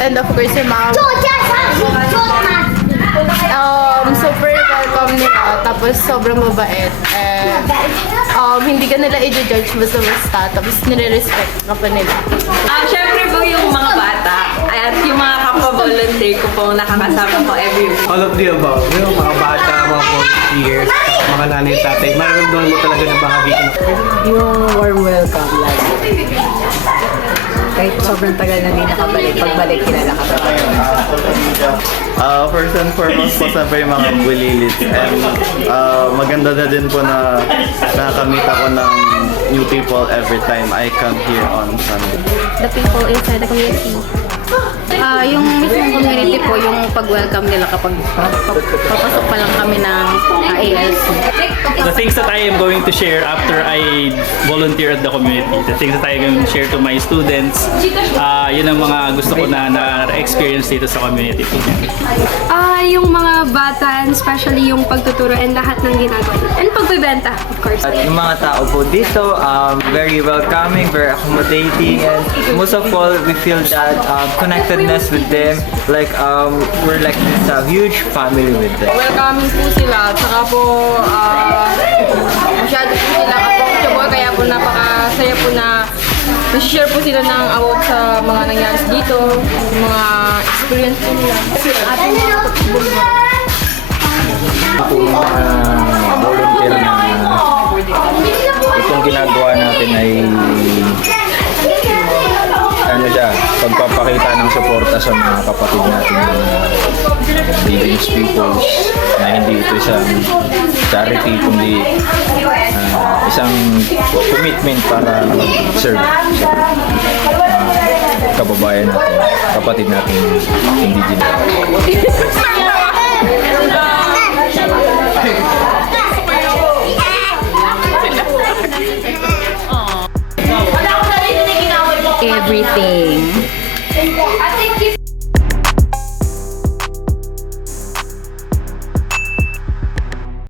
And of course, yung mga super welcome nila. Tapos sobrang mabait. And hindi ka nila i-judge basta-basta. Tapos nire-respect ka pa nila. Siyempre po yung mga bata at yung mga kapwa-volunteer ko po nakakasama ko every week. All of the above. Yung mga bata, mga volunteers, mga nanay, tatay. Mararamdaman mo talaga na bahagi ka. Yung warm welcome lagi. Kahit sobrang tagal na hindi nakabalik, pagbalik kilala ka pa. First and foremost po sa yung mga bulilit. And maganda na din po na nakakamit ako ng new people every time I come here on Sunday. The people inside the community. Yung mismong community po, yung pag-welcome nila kapag papasok pa lang kami ng ALC. The things that I am going to share after I volunteer at the community, the things that I am going to share to my students, yun ang mga gusto ko na experience dito sa community. Yung mga bata, and especially yung pagtuturo and lahat ng ginagawa. And pagbebenta, of course. At yung mga tao po dito, very welcoming, very accommodating, and most of all, we feel that connectedness with them, like we're like this huge family with them. Welcoming po sila. Tsaka po, masyado po sila approachable. Kaya po napakasaya po na nag-share po sila ng award sa mga nangyari dito, mga experience po nila. Ako volunteer na itong ginagawa natin ay pagpapakita ng suporta sa mga kapatid natin na indigenous peoples na hindi ito isang charity kundi isang commitment para serve sa kababayan natin, kapatid natin indigenous. Everything.